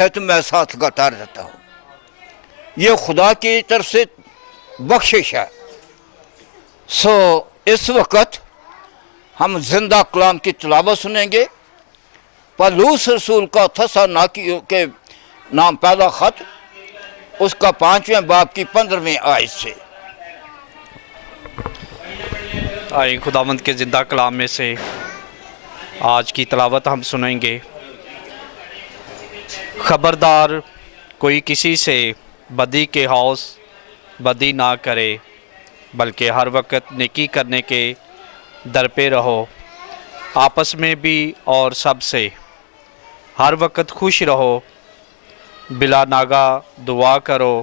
ہے تو میں ساتھ لگاتار رہتا ہوں. یہ خدا کی طرف سے بخشش ہے. اس وقت ہم زندہ کلام کی تلاوت سنیں گے. پولس رسول کا تھسالونیکیوں کے نام پہلا خط، اس کا 5ویں باب کی 15ویں آیت سے. آئیں خداوند کے زندہ کلام میں سے آج کی تلاوت ہم سنیں گے. خبردار کوئی کسی سے بدی کے حوث بدی نہ کرے، بلکہ ہر وقت نیکی کرنے کے در پہ رہو، آپس میں بھی اور سب سے ہر وقت خوش رہو، بلا ناغہ دعا کرو،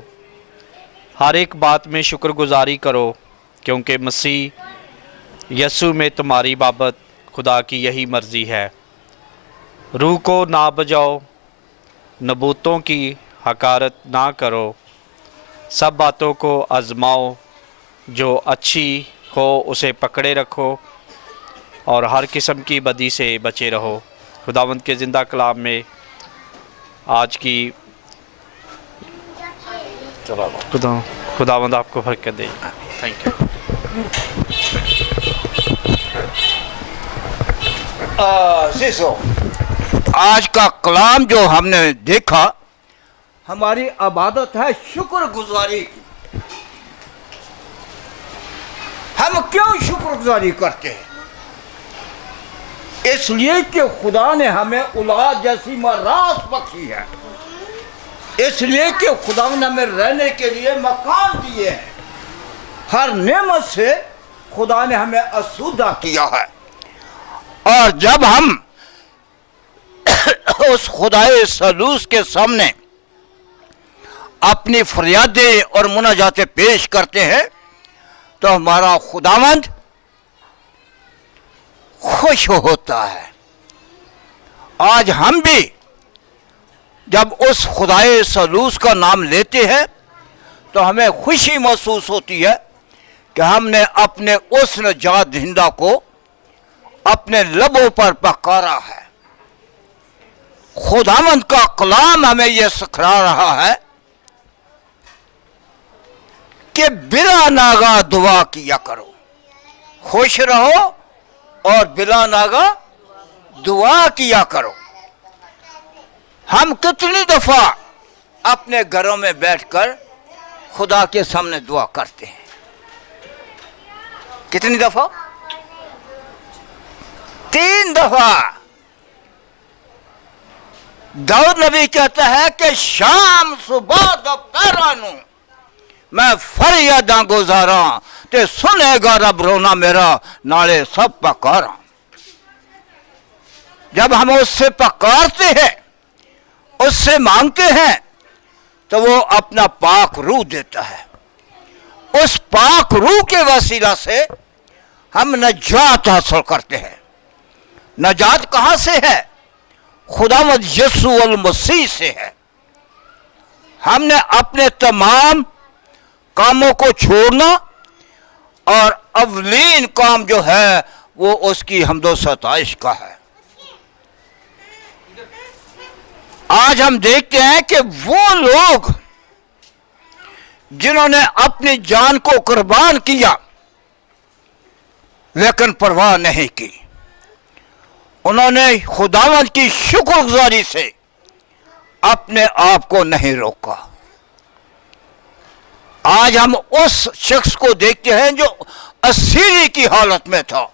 ہر ایک بات میں شکر گزاری کرو، کیونکہ مسیح یسوع میں تمہاری بابت خدا کی یہی مرضی ہے. روح کو نہ بجاؤ، نبوتوں کی حقارت نہ کرو، سب باتوں کو آزماؤ، جو اچھی ہو اسے پکڑے رکھو، اور ہر قسم کی بدی سے بچے رہو. خداوند کے زندہ کلام میں آج کی خداوند آپ کو برکت دے. Thank you. عزیزو، آج کا کلام جو ہم نے دیکھا، ہماری عبادت ہے شکر گزاری کی. ہم کیوں شکر گزاری کرتے ہیں؟ اس لیے کہ خدا نے ہمیں اولاد جیسی میراث بخشی ہے. اس لیے کہ خدا نے ہمیں رہنے کے لیے مکان دیے ہیں. ہر نعمت سے خدا نے ہمیں آسودہ کیا ہے. اور جب ہم اس خدائے سلوس کے سامنے اپنی فریادیں اور مناجاتیں پیش کرتے ہیں تو ہمارا خداوند خوش ہوتا ہے. آج ہم بھی جب اس خدائے سلوس کا نام لیتے ہیں تو ہمیں خوشی محسوس ہوتی ہے کہ ہم نے اپنے اس نجات دہندہ کو اپنے لبوں پر پکارا ہے. خداوند کا کلام ہمیں یہ سکھا رہا ہے کہ بلا ناغہ دعا کیا کرو، خوش رہو اور بلا ناغہ دعا کیا کرو. ہم کتنی دفعہ اپنے گھروں میں بیٹھ کر خدا کے سامنے دعا کرتے ہیں؟ کتنی دفعہ؟ 3 دفعہ. داؤد نبی کہتا ہے کہ شام صبح دوپہر نوں میں فریاداں گزاراں تے سنے گا رب رونا میرا نالے سب پکاراں. جب ہم اس سے پکارتے ہیں، اس سے مانگتے ہیں، تو وہ اپنا پاک روح دیتا ہے. اس پاک روح کے وسیلہ سے ہم نجات حاصل کرتے ہیں. نجات کہاں سے ہے؟ خداوند یسوع المسیح سے ہے. ہم نے اپنے تمام کاموں کو چھوڑنا اور اولین کام جو ہے وہ اس کی حمد و ستائش کا ہے. آج ہم دیکھتے ہیں کہ وہ لوگ جنہوں نے اپنی جان کو قربان کیا لیکن پرواہ نہیں کی، انہوں نے خداوند کی شکر گزاری سے اپنے آپ کو نہیں روکا. آج ہم اس شخص کو دیکھتے ہیں جو اسیری کی حالت میں تھا.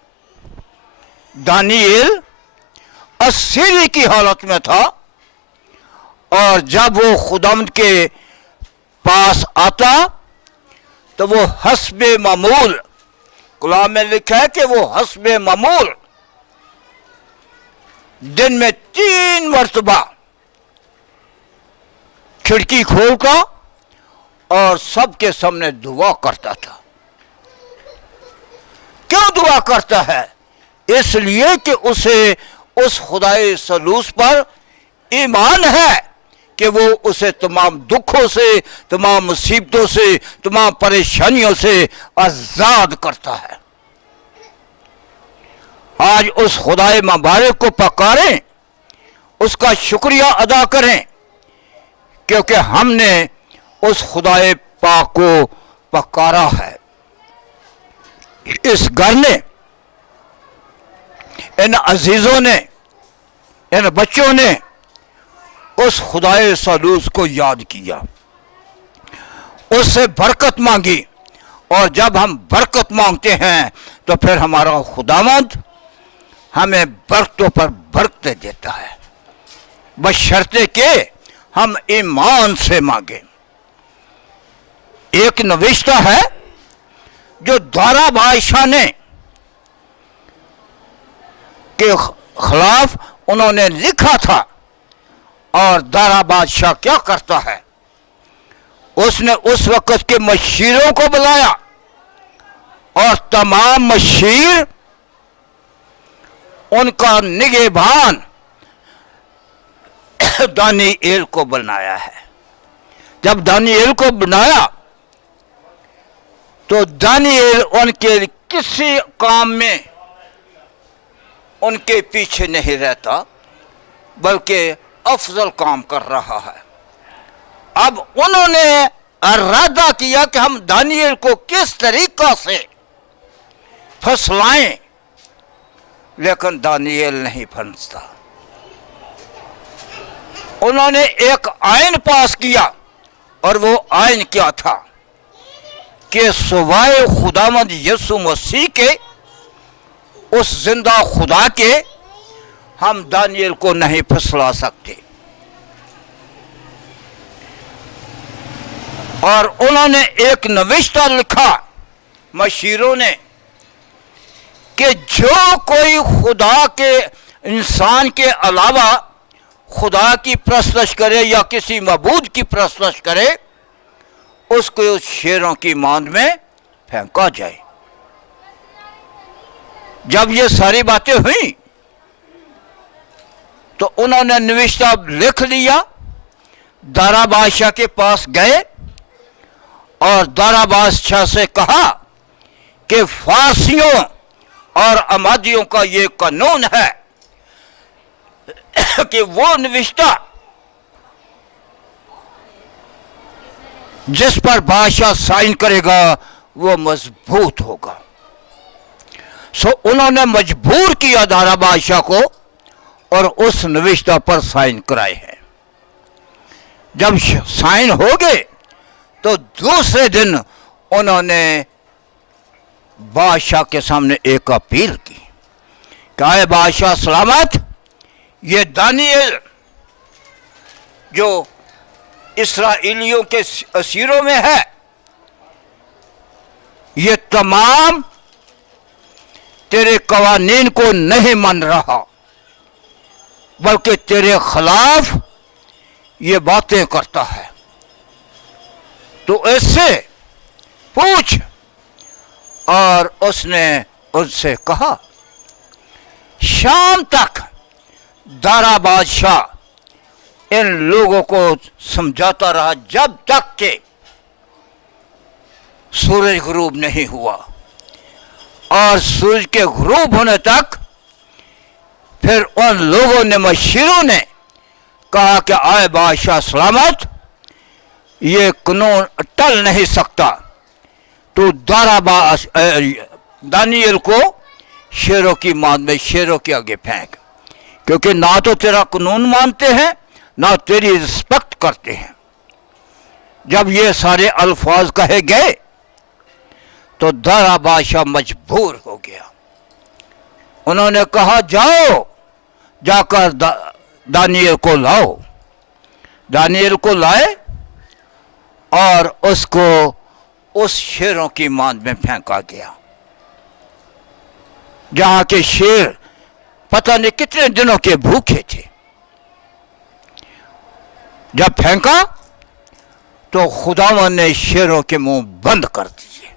دانیل اسیری کی حالت میں تھا، اور جب وہ خداوند کے پاس آتا تو وہ حسب معمول، کلام میں لکھا ہے کہ وہ حسب معمول دن میں 3 مرتبہ کھڑکی کھول کا اور سب کے سامنے دعا کرتا تھا. کیوں دعا کرتا ہے؟ اس لیے کہ اسے اس خدائے سلوس پر ایمان ہے کہ وہ اسے تمام دکھوں سے، تمام مصیبتوں سے، تمام پریشانیوں سے آزاد کرتا ہے. آج اس خدائے مبارک کو پکاریں، اس کا شکریہ ادا کریں کیونکہ ہم نے اس خدائے پاک کو پکارا ہے۔ اس گھر نے، ان عزیزوں نے، ان بچوں نے اس خدائے سالوس کو یاد کیا، اس سے برکت مانگی، اور جب ہم برکت مانگتے ہیں تو پھر ہمارا خداوند ہمیں برکتوں پر برکتیں دیتا ہے، بشرطے کہ ہم ایمان سے مانگیں۔ ایک نوشتہ ہے جو دارا بادشاہ نے کے خلاف انہوں نے لکھا تھا، اور دارا بادشاہ کیا کرتا ہے، اس نے اس وقت کے مشیروں کو بلایا، اور تمام مشیر ان کا نگہبان دانیኤل کو بنایا ہے۔ جب دانیኤل کو بنایا تو دانیኤل ان کے کسی کام میں ان کے پیچھے نہیں رہتا، بلکہ افضل کام کر رہا ہے۔ اب انہوں نے ارادہ کیا کہ ہم دانیኤل کو کس طریقہ سے پھسلائیں، لیکن دانیኤل نہیں پھنستا۔ انہوں نے ایک آئین پاس کیا، اور وہ آئین کیا تھا کہ سوائے خداوند یسوع مسیح کے، اس زندہ خدا کے، ہم دانیኤل کو نہیں پھسلا سکتے۔ اور انہوں نے ایک نوشتہ لکھا مشیروں نے کہ جو کوئی خدا کے، انسان کے علاوہ خدا کی پرستش کرے یا کسی معبود کی پرستش کرے، اس کو اس شیروں کی ماند میں پھینکا جائے۔ جب یہ ساری باتیں ہوئیں تو انہوں نے نوشتہ لکھ لیا، دارا بادشاہ کے پاس گئے، اور دارا بادشاہ سے کہا کہ فارسیوں اور امادیوں کا یہ قانون ہے کہ وہ نوشتہ جس پر بادشاہ سائن کرے گا وہ مضبوط ہوگا۔ سو انہوں نے مجبور کیا دارا بادشاہ کو، اور اس نوشتہ پر سائن کرائے ہیں۔ جب سائن ہو گئے تو دوسرے دن انہوں نے بادشاہ کے سامنے ایک اپیل کی کہ اے بادشاہ سلامت، یہ دانیኤل جو اسرائیلیوں کے اسیروں میں ہے، یہ تمام تیرے قوانین کو نہیں مان رہا، بلکہ تیرے خلاف یہ باتیں کرتا ہے، تو اس سے پوچھ۔ اور اس نے ان سے کہا شام تک دارا بادشاہ ان لوگوں کو سمجھاتا رہا، جب تک کہ سورج غروب نہیں ہوا، اور سورج کے غروب ہونے تک پھر ان لوگوں نے، مشیروں نے کہا کہ آئے بادشاہ سلامت، یہ قانون ٹل نہیں سکتا، تو دانیኤل کو شیروں کی ماند میں، شیروں کے آگے پھینک، کیونکہ نہ تو تیرا قانون مانتے ہیں، نہ تیری رسپیکٹ کرتے ہیں۔ جب یہ سارے الفاظ کہے گئے تو دارا بادشاہ مجبور ہو گیا۔ انہوں نے کہا جاؤ، جا کر دانیኤل کو لاؤ۔ دانیኤل کو لائے اور اس کو اس شیروں کی ماند میں پھینکا گیا، جہاں کے شیر پتہ نہیں کتنے دنوں کے بھوکے تھے۔ جب پھینکا تو خداوند نے شیروں کے منہ بند کر دیے۔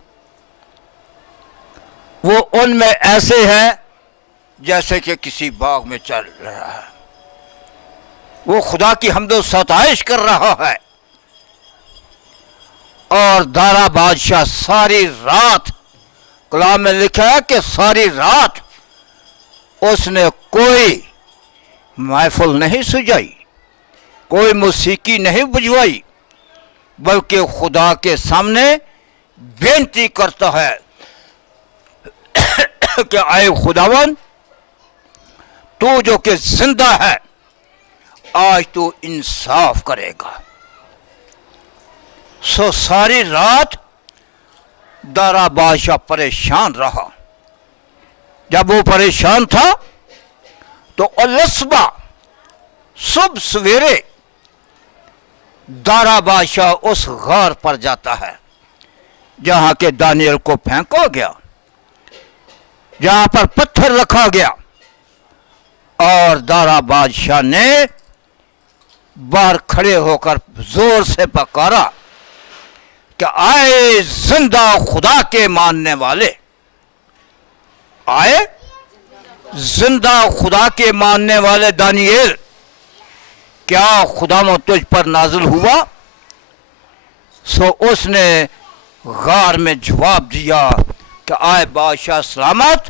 وہ ان میں ایسے ہیں جیسے کہ کسی باغ میں چل رہا ہے، وہ خدا کی حمد و ستائش کر رہا ہے۔ اور دارا بادشاہ ساری رات، کلام میں لکھا ہے کہ ساری رات اس نے کوئی محفل نہیں سجائی، کوئی موسیقی نہیں بجوائی، بلکہ خدا کے سامنے بینتی کرتا ہے کہ اے خداوند، تو جو کہ زندہ ہے، آج تو انصاف کرے گا۔ سو ساری رات دارا بادشاہ پریشان رہا۔ جب وہ پریشان تھا تو الصبح صبح سویرے دارا بادشاہ اس غار پر جاتا ہے جہاں کے دانیل کو پھینکا گیا، جہاں پر پتھر رکھا گیا، اور دارا بادشاہ نے باہر کھڑے ہو کر زور سے پکارا کہ آئے زندہ خدا کے ماننے والے، آئے زندہ خدا کے ماننے والے دانیل، کیا خدا تجھ پر نازل ہوا؟ سو اس نے غار میں جواب دیا کہ آئے بادشاہ سلامت،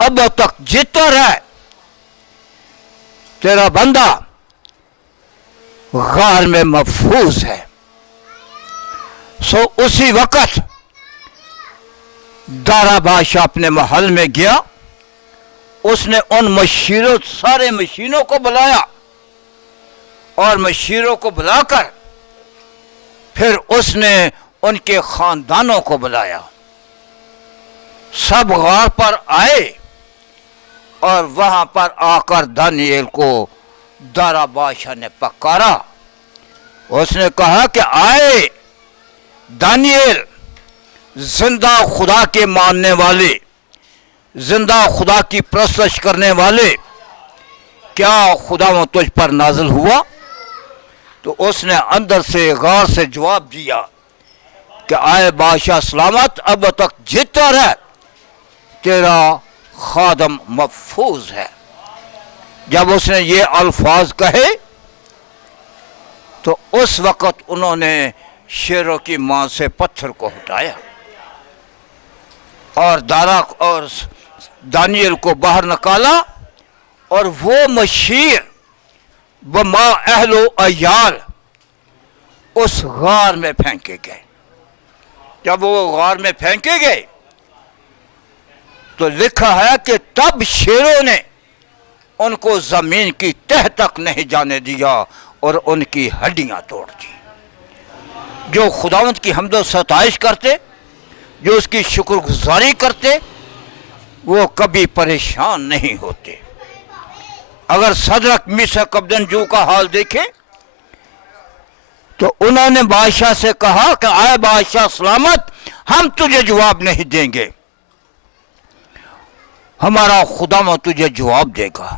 اب تک جیتا رہے، تیرا بندہ غار میں محفوظ ہے۔ سو اسی وقت دارا بادشاہ اپنے محل میں گیا، اس نے ان سارے مشیروں کو بلایا، اور مشیروں کو بلا کر پھر اس نے ان کے خاندانوں کو بلایا۔ سب غار پر آئے اور وہاں پر آ کر دانیل کو دارا بادشاہ نے پکارا۔ اس نے کہا کہ آئے دانیل، زندہ خدا کے ماننے والے، زندہ خدا کی پرستش کرنے والے، کیا خدا وہ تجھ پر نازل ہوا؟ تو اس نے اندر سے غار سے جواب دیا کہ آئے بادشاہ سلامت، اب تک جیتا رہ، تیرا خادم محفوظ ہے۔ جب اس نے یہ الفاظ کہے تو اس وقت انہوں نے شیروں کی ماں سے پتھر کو ہٹایا اور دانیل کو باہر نکالا، اور وہ مشیر بما اہل و عیال اس غار میں پھینکے گئے۔ جب وہ غار میں پھینکے گئے تو لکھا ہے کہ تب شیروں نے ان کو زمین کی تہ تک نہیں جانے دیا اور ان کی ہڈیاں توڑ دی۔ جو خداوند کی حمد و ستائش کرتے، جو اس کی شکر گزاری کرتے، وہ کبھی پریشان نہیں ہوتے۔ اگر صدرک میشک ابدنجو کا حال دیکھیں تو انہوں نے بادشاہ سے کہا کہ آئے بادشاہ سلامت، ہم تجھے جواب نہیں دیں گے، ہمارا خدا تجھے جواب دے گا۔